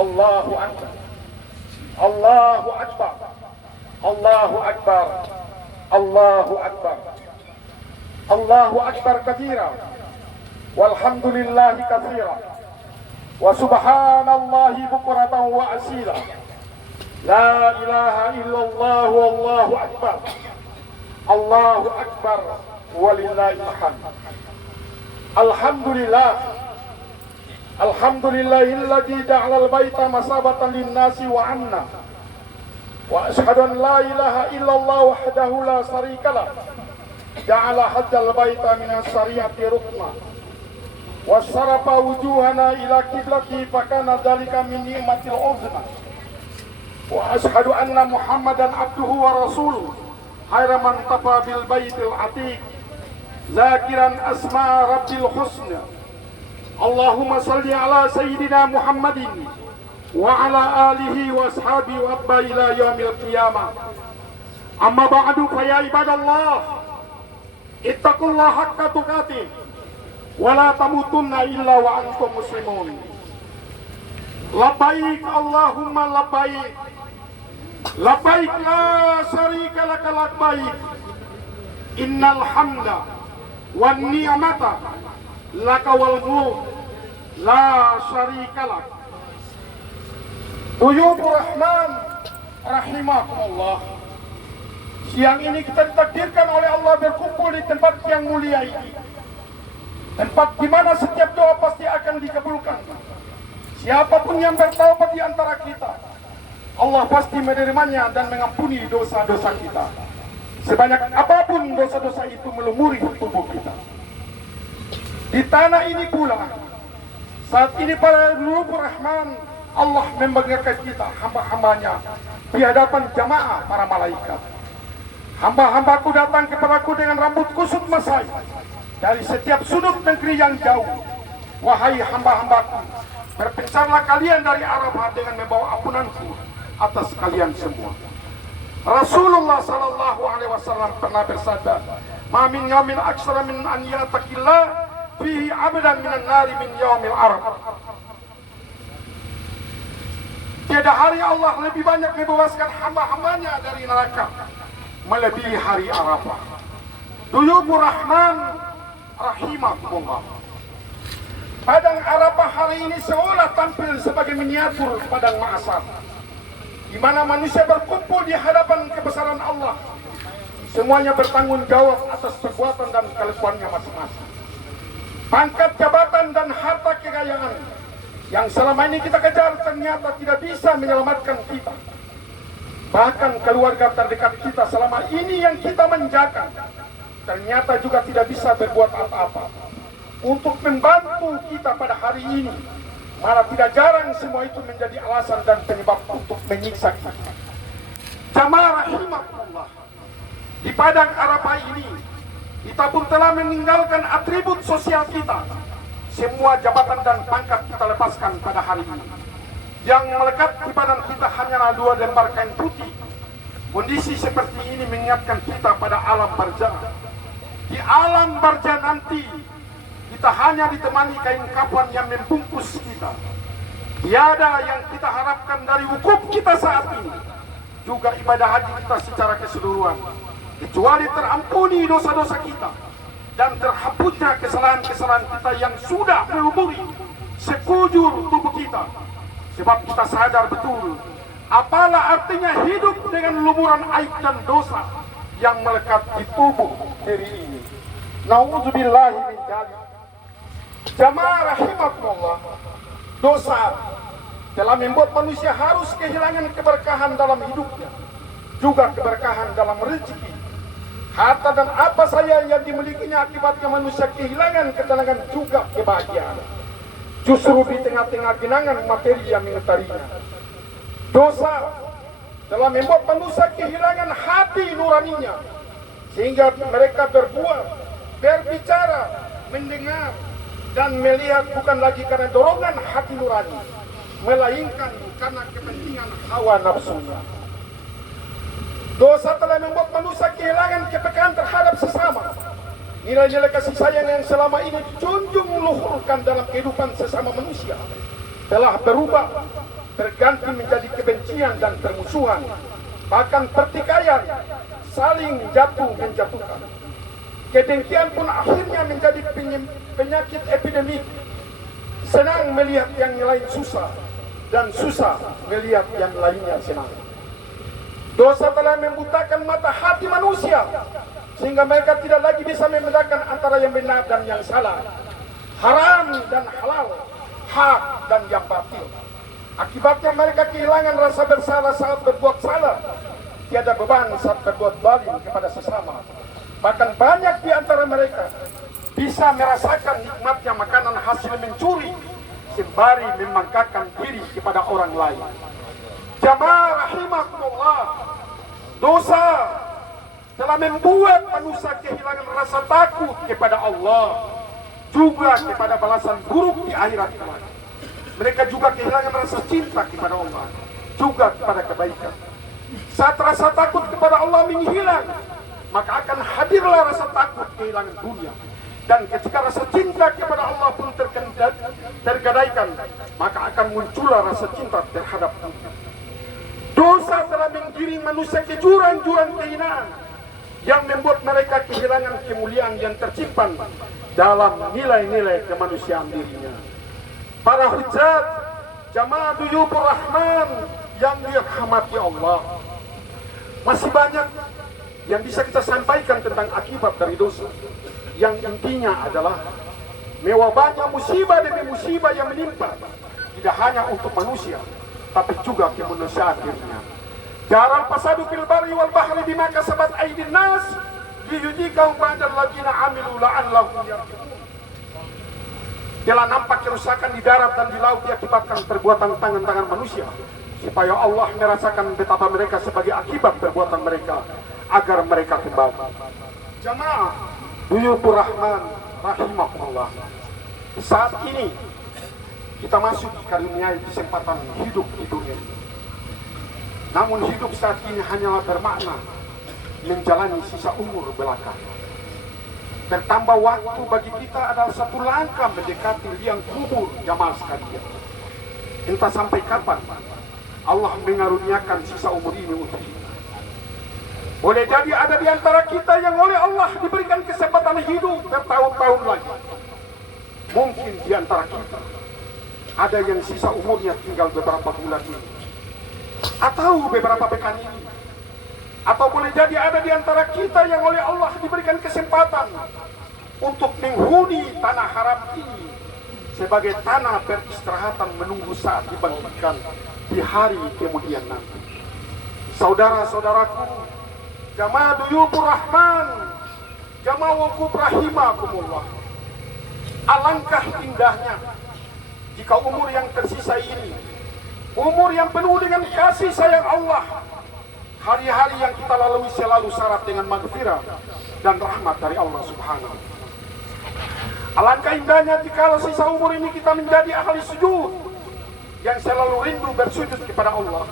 Allahu Akbar. Allahu Akbar. Allahu Akbar. Allahu Akbar. Allahu Akbar katsira. Walhamdulillahi katsira. Wa subhanallahi bukratan wa asila. La ilaha illallah wallahu akbar. Allahu akbar walillahil hamd. Alhamdulillah. Alhamdulillahilladzi ja'alal baita masabatan lin-nasi wa amna. Wa asyhadu an la ilaha illallah wahdahu la syarikalah. Ja'ala hajjal baita minas syariati rukna. Wa sarafa wujuhana ila qiblati fakana dzalika min ni'matil uzma. Wa asyhadu anna Muhammadan abduhu wa rasuluh. Khairu man tafa bil baitil atiq. Zakiran asma rabbil husna. Allahumma salli ala sayyidina Muhammadin wa ala alihi wa ashabihi wa atba ila yaumil qiyamah. Amma ba'du fa ya ibadallah, ittaqullaha haqqa tuqatih wa la tamutunna illa wa antum muslimun. Labbaik Allahumma labbaik. Labbaik la syarika laka labbaik. Innal hamda wan ni'mata laka wal mulk la syarika lak. Duyufur Rahman rahimakumullah. Siang ini kita ditakdirkan oleh Allah berkumpul di tempat yang mulia ini. Tempat di mana setiap doa pasti akan dikabulkan. Siapapun yang bertaubat di antara kita, Allah pasti menerimanya dan mengampuni dosa-dosa kita. Sebanyak apapun dosa-dosa itu melumuri tubuh kita. Di tanah ini pula, saat ini para Duyufur Rahman, Allah membanggakan kita, hamba-hambanya, di hadapan jamaah para malaikat. Hamba-hambaku datang kepadaku dengan rambut kusut masai dari setiap sudut negeri yang jauh. Wahai hamba-hambaku, berpencarlah kalian dari Arafah dengan membawa ampunanku atas kalian semua. Rasulullah sallallahu alaihi wasallam pernah bersabda, "Ma min yaumin aktsara min an yataqillah fihi abadan minan nari min yaumil arafah." Tiada hari Allah lebih banyak membebaskan hamba-hambanya dari neraka melebihi hari Arafah. Duyufur Rahman rahimakumullah. Padang Arafah hari ini seolah tampil sebagai miniatur padang mahsyar, di mana manusia berkumpul di hadapan kebesaran Allah. Semuanya bertanggung jawab atas perbuatan dan kelakuannya masing-masing. Pangkat jabatan dan harta kekayaan yang selama ini kita kejar ternyata tidak bisa menyelamatkan kita. Bahkan keluarga terdekat kita selama ini yang kita menjaga ternyata juga tidak bisa berbuat apa-apa untuk membantu kita pada hari ini. Malah tidak jarang semua itu menjadi alasan dan penyebab untuk menyiksa kita. Jamaah rahimakumullah, di padang Arafah ini kita pun telah meninggalkan atribut sosial kita. Semua jabatan dan pangkat kita lepaskan pada hari ini. Yang melekat di badan kita hanyalah 2 lembar kain putih. Kondisi seperti ini mengingatkan kita pada alam barzah. Di alam barzah nanti kita hanya ditemani kain kafan yang membungkus kita. Tiada yang kita harapkan dari wukuf kita saat ini, juga ibadah haji kita secara keseluruhan, kecuali terampuni dosa-dosa kita dan terhapusnya kesalahan-kesalahan kita yang sudah melumuri sekujur tubuh kita. Sebab kita sadar betul apalah artinya hidup dengan lumuran aib dan dosa yang melekat di tubuh diri ini. Nauzubillahi min dzalik. Jamaah rahimakumullah, dosa telah membuat manusia harus kehilangan keberkahan dalam hidupnya, juga keberkahan dalam rezeki. Harta dan apa saja yang dimilikinya akibatnya manusia kehilangan ketenangan juga kebahagiaan. Justru di tengah-tengah genangan materi yang mengitarinya. Dosa telah membuat manusia kehilangan hati nuraninya, sehingga mereka berbuat, berbicara, mendengar, dan melihat bukan lagi karena dorongan hati nurani, melainkan karena kepentingan hawa nafsunya. Dosa telah membuat manusia kehilangan kepekaan terhadap sesama. Nilai-nilai kasih sayang yang selama ini dijunjung luhurkan dalam kehidupan sesama manusia telah berubah berganti menjadi kebencian dan permusuhan, bahkan pertikaian, saling jatuh menjatuhkan. Kedengkian pun akhirnya menjadi penyakit epidemik. Senang melihat yang lain susah, dan susah melihat yang lainnya senang. Dosa telah membutakan mata hati manusia, sehingga mereka tidak lagi bisa membedakan antara yang benar dan yang salah, haram dan halal, hak dan yang batil. Akibatnya mereka kehilangan rasa bersalah saat berbuat salah, tiada beban saat berbuat zalim kepada sesama. Bahkan banyak di antara mereka bisa merasakan nikmatnya makanan hasil mencuri sembari memangkakan diri kepada orang lain. Jamaah rahimakumullah, dosa telah membuat manusia kehilangan rasa takut kepada Allah, juga kepada balasan buruk di akhirat kelak. Mereka juga kehilangan rasa cinta kepada Allah, juga kepada kebaikan. Saat rasa takut kepada Allah menghilang, maka akan hadirlah rasa takut kehilangan dunia. Dan ketika rasa cinta kepada Allah pun tergadaikan, maka akan muncullah rasa cinta terhadap dunia. Dosa telah menggiring manusia ke jurang-jurang kehinaan yang membuat mereka kehilangan kemuliaan yang tersimpan dalam nilai-nilai kemanusiaan dirinya. Para hujat, jamaah duyufur rahman yang dirahmati Allah, masih banyak yang bisa kita sampaikan tentang akibat dari dosa. Yang intinya adalah mewabahnya musibah demi musibah yang menimpa, tidak hanya untuk manusia, tapi juga ke manusia akhirnya. Jarang pasadu fil barri wal bahri bima kasabat aydin nas liyudikahum ba'dal ladzina amilu la'allahum yarji'un. Telah nampak kerusakan di darat dan di laut diakibatkan perbuatan tangan-tangan manusia, supaya Allah merasakan betapa mereka sebagai akibat perbuatan mereka, agar mereka kembali. Jamaah duyufur rahman rahimakumullah, saat ini kita masuk karuniai kesempatan hidup di dunia. Namun hidup saat ini hanyalah bermakna menjalani sisa umur belaka. Bertambah waktu bagi kita adalah satu langkah mendekati liang kubur jamaah sekalian. Entah sampai kapan Allah mengaruniakan sisa umur ini untuk kita. Boleh jadi ada di antara kita yang oleh Allah diberikan kesempatan hidup bertahun-tahun lagi. Mungkin di antara kita ada yang sisa umurnya tinggal beberapa bulan ini, atau beberapa pekan ini. Atau boleh jadi ada di antara kita yang oleh Allah diberikan kesempatan untuk menghuni tanah haram ini sebagai tanah peristirahatan menunggu saat dibangkitkan di hari kemudian nanti. Saudara-saudaraku, jamaah duyufur rahman, jamaah wukuf rahimakumullah, alangkah indahnya jika umur yang tersisa ini, umur yang penuh dengan kasih sayang Allah, hari-hari yang kita lalui selalu syarat dengan maghfirah dan rahmat dari Allah Subhanahu. Alangkah indahnya jika sisa umur ini kita menjadi ahli sujud yang selalu rindu bersujud kepada Allah.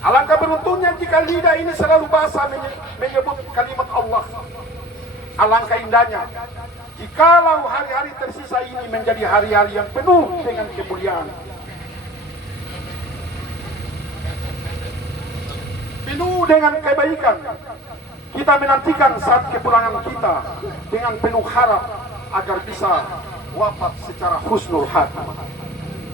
Alangkah beruntungnya jika lidah ini selalu basah menyebut kalimat Allah. Alangkah indahnya jikalau hari-hari tersisa ini menjadi hari-hari yang penuh dengan kemuliaan, penuh dengan kebaikan. Kita menantikan saat kepulangan kita dengan penuh harap agar bisa wafat secara husnul khatimah.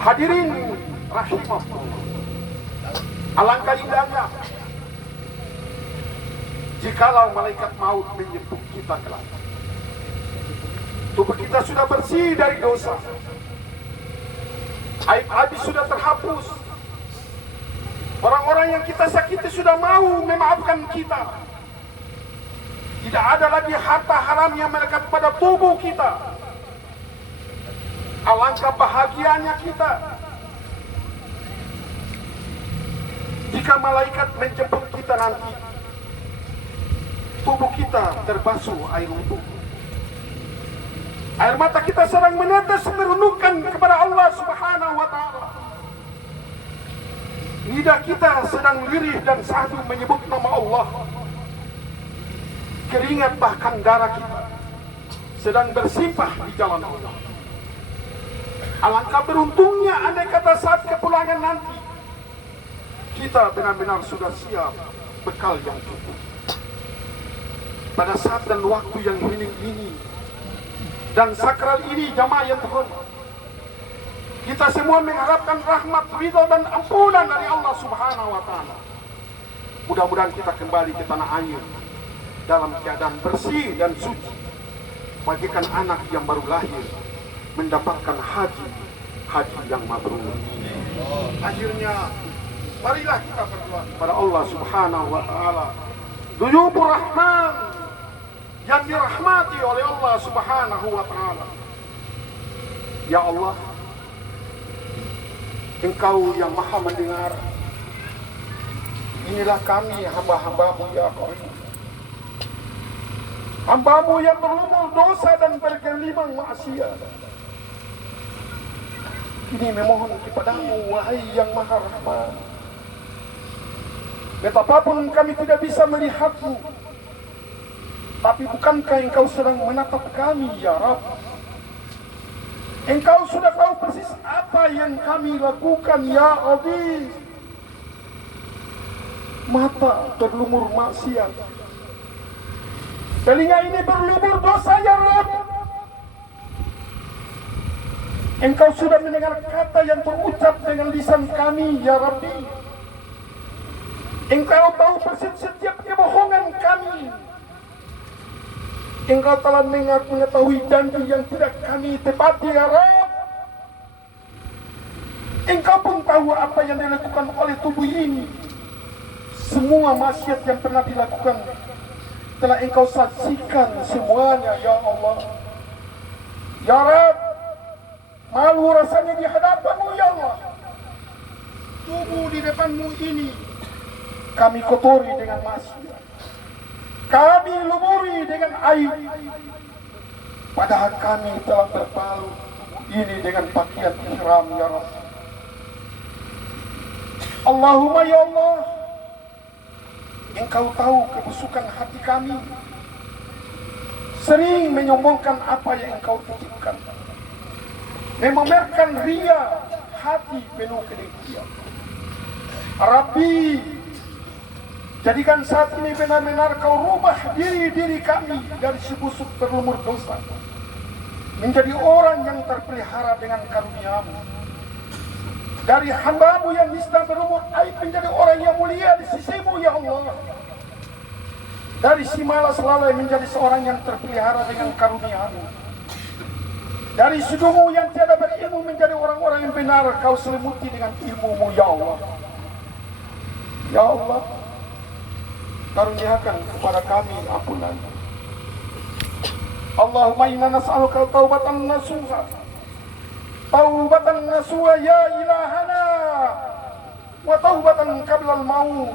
Hadirin rahimakumullah, alangkah indahnya jikalau malaikat maut menjemput kita kelak. Tubuh kita sudah bersih dari dosa, aib habis sudah terhapus. Orang-orang yang kita sakiti sudah mau memaafkan kita. Tidak ada lagi harta haram yang melekat pada tubuh kita. Alangkah bahagianya kita jika malaikat menjemput kita nanti, tubuh kita terbasuh air wudu. Air mata kita sedang menetes merunukkan kepada Allah Subhanahu wa ta'ala. Lidah kita sedang lirih dan sahdu menyebut nama Allah. Keringat bahkan darah kita sedang bersimpah di jalan Allah. Alangkah beruntungnya andai kata saat kepulangan nanti kita benar-benar sudah siap bekal yang cukup. Pada saat dan waktu yang hening ini dan sakral ini, jamaah yang terhormat, kita semua mengharapkan rahmat, ridho dan ampunan dari Allah Subhanahu wa Ta'ala. Mudah-mudahan kita kembali ke tanah air dalam keadaan bersih dan suci, bagikan anak yang baru lahir mendapatkan haji yang mabrur. Akhirnya marilah kita berdoa kepada Allah Subhanahu wa Ta'ala, Duyubur Rahman yang dirahmati oleh Allah Subhanahu wa Ta'ala. Ya Allah, Engkau yang maha mendengar, inilah kami hamba-hambamu ya Karim, hambamu yang berlumur dosa dan bergelimang maksiat. Ini memohon kepadamu, wahai yang maha rahman, betapapun kami tidak bisa melihatmu, tapi bukankah Engkau sedang menatap kami ya Rabb? Engkau sudah tahu persis apa yang kami lakukan ya Aziz. Mata berlumur maksiat, telinga ini berlumur dosa ya Rabb. Engkau sudah mendengar kata yang terucap dengan lisan kami ya Rabbi. Engkau tahu persis setiap kebohongan kami. Engkau telah mengetahui janji yang tidak kami tepati ya Rabb. Engkau pun tahu apa yang dilakukan oleh tubuh ini. Semua maksiat yang pernah dilakukan telah Engkau saksikan semuanya ya Allah. Ya Rabb, malu rasanya di hadapanmu ya Allah. Tubuh di depanmu ini kami kotori dengan maksiat, kami lumuri dengan aib, padahal kami telah berbalut ini dengan pakaian ihram ya Rabb. Allahumma ya Allah, Engkau tahu kebusukan hati kami, sering menyombongkan apa yang Engkau titipkan, memamerkan ria, hati penuh kedengkian. Rabbi, jadikan saat ini benar-benar Kau rubah diri kami dari si busuk berlumur dosa menjadi orang yang terpelihara dengan karunia-Mu, dari hamba-Mu yang niscaya berumur aib menjadi orang yang mulia di sisi-Mu ya Allah, dari si malas lalai menjadi seorang yang terpelihara dengan karunia-Mu, dari sudungmu yang tiada berilmu menjadi orang-orang yang benar Kau selimuti dengan ilmu-Mu ya Allah. Ya Allah, karuniakan kepada kami ampunan. Allahumma inna nas'aluka taubatan nasuha, taubatan nasuha ya ilahana, wa taubatan qablal maut,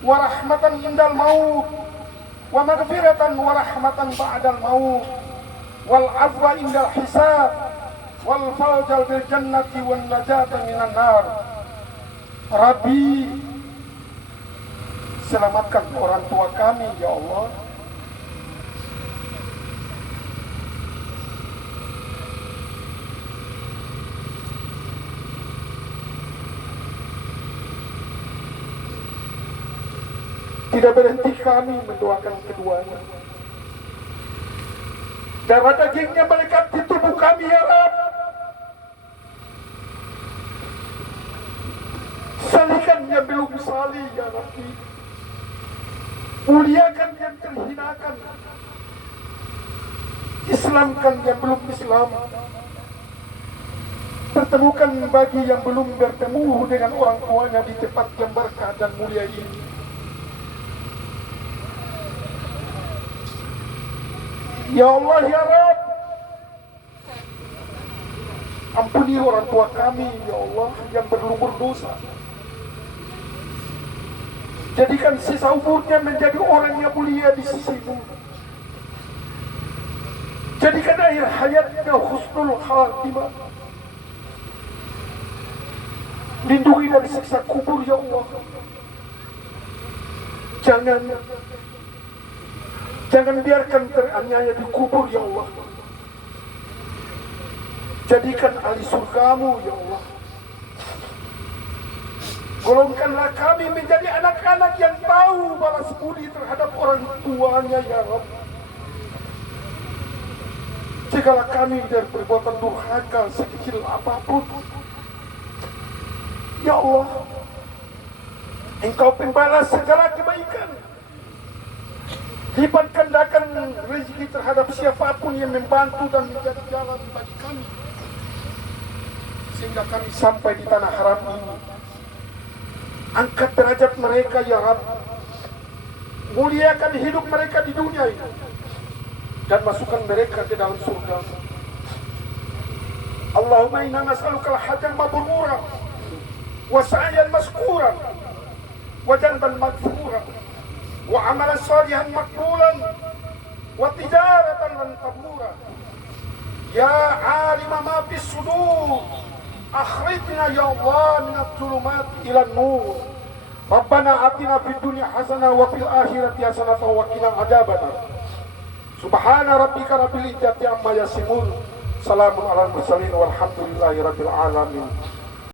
wa rahmatan indal maut, wa maghfiratan wa rahmatan ba'dal maut, wal afwa indal hisab, wal fawzal bil jannati wan najata minan nar. Rabbi, selamatkan orang tua kami ya Allah. Tidak berhenti kami mendoakan keduanya. Darah dagingnya melekat di tubuh kami ya Rabb. Salihkan yang belum salih ya Rabbi. Muliakan yang terhinakan, Islamkan yang belum Islam, pertemukan bagi yang belum bertemu dengan orang tuanya di tempat yang berkah dan mulia ini. Ya Allah ya Rabb, ampuni orang tua kami ya Allah yang berlumur dosa. Jadikan sisa umurnya menjadi orang yang mulia di sisi-Mu. Jadikan akhir hayatnya husnul khatimah. Lindungi dari siksa kubur ya Allah. Jangan biarkan teraniaya di kubur ya Allah. Jadikan ahli surga-Mu ya Allah. Golongkanlah kami menjadi anak-anak yang tahu balas budi terhadap orang tuanya ya Rabb. Cegahlah kami dari perbuatan durhaka sekecil apapun. Ya Allah, Engkau pembalas segala kebaikan. Lipat gandakan rezeki terhadap siapapun yang membantu dan menjadi jalan bagi kami, sehingga kami sampai di tanah haram ini. Angkat derajat mereka ya Rabb. Muliakan hidup mereka di dunia ini dan masukkan mereka ke dalam surga. Allahumma inna nas'aluka al-hajjal mabrura wa sa'yan maskura wa janban maghfura wa amalan salihan makbulan wa tijaratan lan tabura. Ya alima ma fis sudur, akhrijna ya Allah minadh dhulumati ilan nur. Rabbana atina fid dunya hasanah wa fil akhirati hasanah wa qina adzabannar. Subhana rabbika rabbil izzati amma yasifun. Salamun alal mursalin walhamdulillahi rabbil alamin.